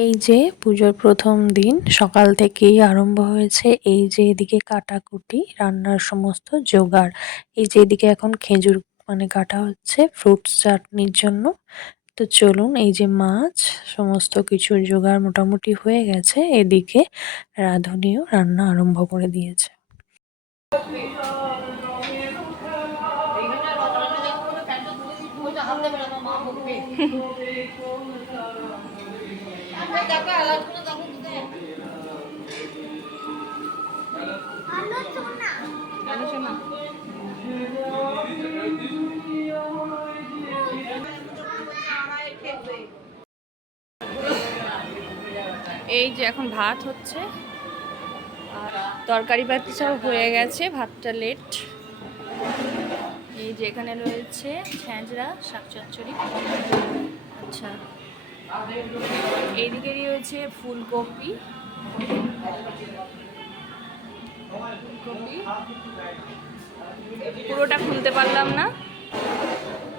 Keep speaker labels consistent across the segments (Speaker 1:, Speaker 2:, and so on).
Speaker 1: এই যে পুজোর প্রথম দিন সকাল থেকেই আরম্ভ হয়েছে এই যে এদিকে কাটাকুটি রান্নার সমস্ত জোগাড়। এই যে এদিকে এখন খেজুর মানে কাটা হচ্ছে ফ্রুটস চাটনির জন্য। তো চলুন এই যে মাছ সমস্ত কিছুর জোগাড় মোটামুটি হয়ে গেছে। এদিকে রাঁধুনিও রান্না আরম্ভ করে দিয়েছে।
Speaker 2: এই যে এখন ভাত হচ্ছে। আর তরকারি পাতি সব হয়ে গেছে, ভাতটা লেট এই যে এখানে রয়েছে ছ্যাঁচড়া শাক চচ্চড়ি। আচ্ছা। এইদিকে রয়েছে ফুলকপি। পুরোটা খুলতে পারলাম না।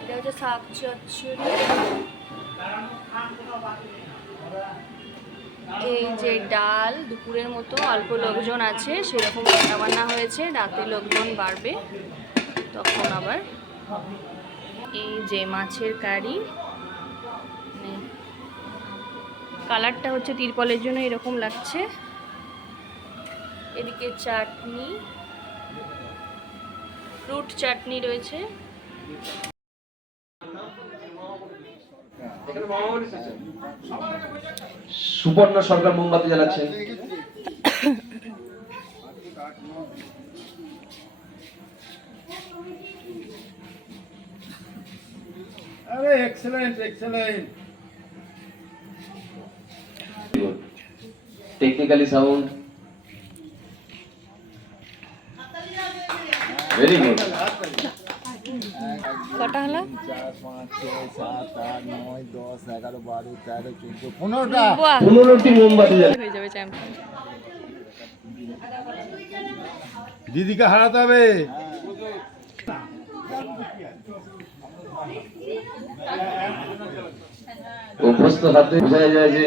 Speaker 2: এটা হচ্ছে শাক চচ্চড়ি। এই যে ডাল, দুপুরের মতো অল্প লোকজন আছে, সেরকম রান্না বান্না হয়েছে, রাতে লোকজন বাড়বে, তখন আবার। এই যে মাছের কারি। কালারটা হচ্ছে তিরপলের জন্য এরকম লাগছে। এদিকে চাটনি ফ্রুট চাটনি রয়েছে।
Speaker 3: সুবর্ণ সরকার মোমবাতি জ্বালাচ্ছেন
Speaker 4: আরে excellent excellent
Speaker 3: technically sound very good
Speaker 2: কটা হলো?
Speaker 4: চার পাঁচ ছয় সাত আট নয় দশ এগারো বারো তেরো চোদ্দ পনেরোটা।
Speaker 3: পনেরোটি। মোমবাতি
Speaker 2: হয়ে যাবে চ্যাম্পিয়ন
Speaker 4: দিদিকে হারাতে হবে।
Speaker 3: অভ্যস্ত হাতে বোঝা যায় যে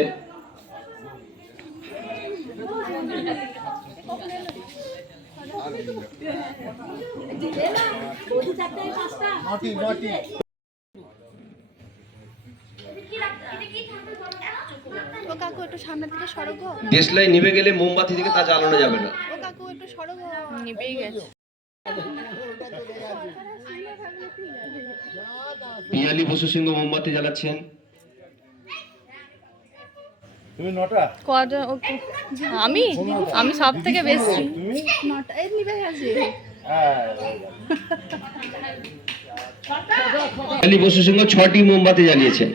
Speaker 4: নটি নটি
Speaker 5: ও কাকু একটু সরো গো
Speaker 3: দেশলাই নিভে গেলে মোমবাতি থেকে তা জ্বালানো যাবে না।
Speaker 5: ও কাকু একটু সরো গো
Speaker 2: নিবেই গেছে।
Speaker 3: পিয়ালি বসু সিংহ মোমবাতি জ্বালাচ্ছেন।
Speaker 4: তুমি নটা?
Speaker 2: কটা? ওকে আমি? আমি সব থেকে বেশি।
Speaker 4: তুমি?
Speaker 5: নটা এই নিবে
Speaker 4: হ্যাঁ
Speaker 3: পিয়ালি বসু সিংহ ছটি মোমবাতি জ্বালিয়েছেন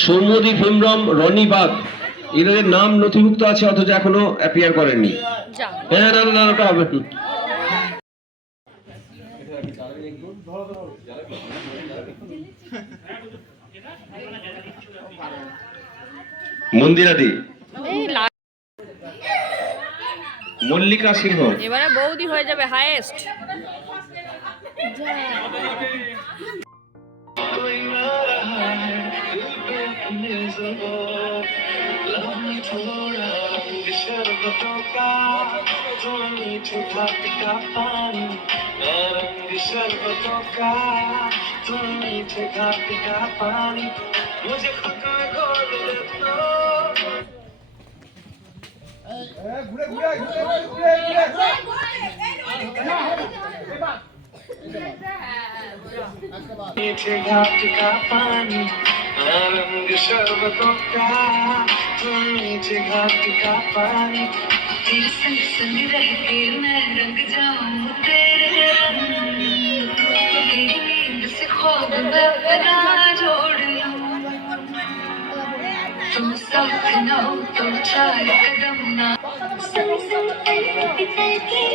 Speaker 3: সৌম্যদীপ হেমব্রম রনি বাগ এদের নাম নথিভুক্ত আছে অথচ এখনও অ্যাপিয়ার করেননি। হ্যাঁ না না না ওটা হবে। মন্দিরাদি
Speaker 2: এই লা-
Speaker 3: মল্লিকা সিংহ।
Speaker 2: এবারে বৌদি হয়ে যাবে হায়েস্ট
Speaker 6: शरबतों का जो मीठा खट्टा पानी मैं रंग शरबतों का जो मीठा खट्टा पानी मुझे खुद में खोल दे तो
Speaker 4: घुरे घुरे घुरे
Speaker 6: घुरे घुरे घुरे घुरे घुरे घुरे घुरे घुरे तुम मीठे घाट का पानी तेरे संग संग रह के मैं रंग जाऊं तेरे रंग तेरी नींद से ख्वाब मैं बना जोड़ लूं तुम साथ ना हो तो चार कदम ना
Speaker 7: संग संग तेरे पिता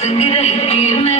Speaker 8: Sangre de
Speaker 9: Gilmer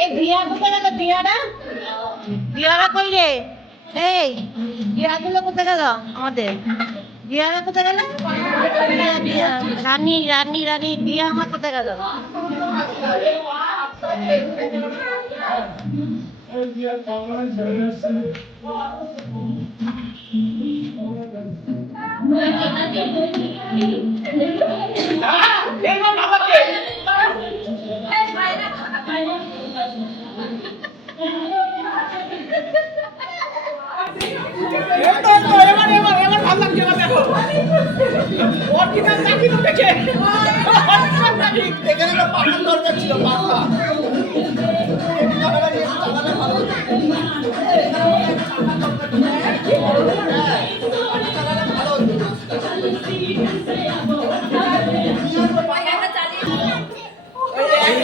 Speaker 8: এই দিয়া কোথায় গেল? দিয়ারা দিয়ারা কই রে? এই দিয়াগুলো কোথায় গেল? আমাদের। দিয়ারা কোথায় গেল। রানী রানী রানী দিয়া আমার কোথায় গেল?
Speaker 4: minha tolerância. Ah, não. Eu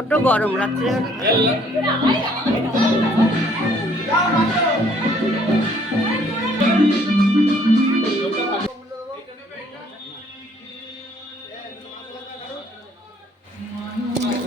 Speaker 8: বড্ড গরম রাত্রে।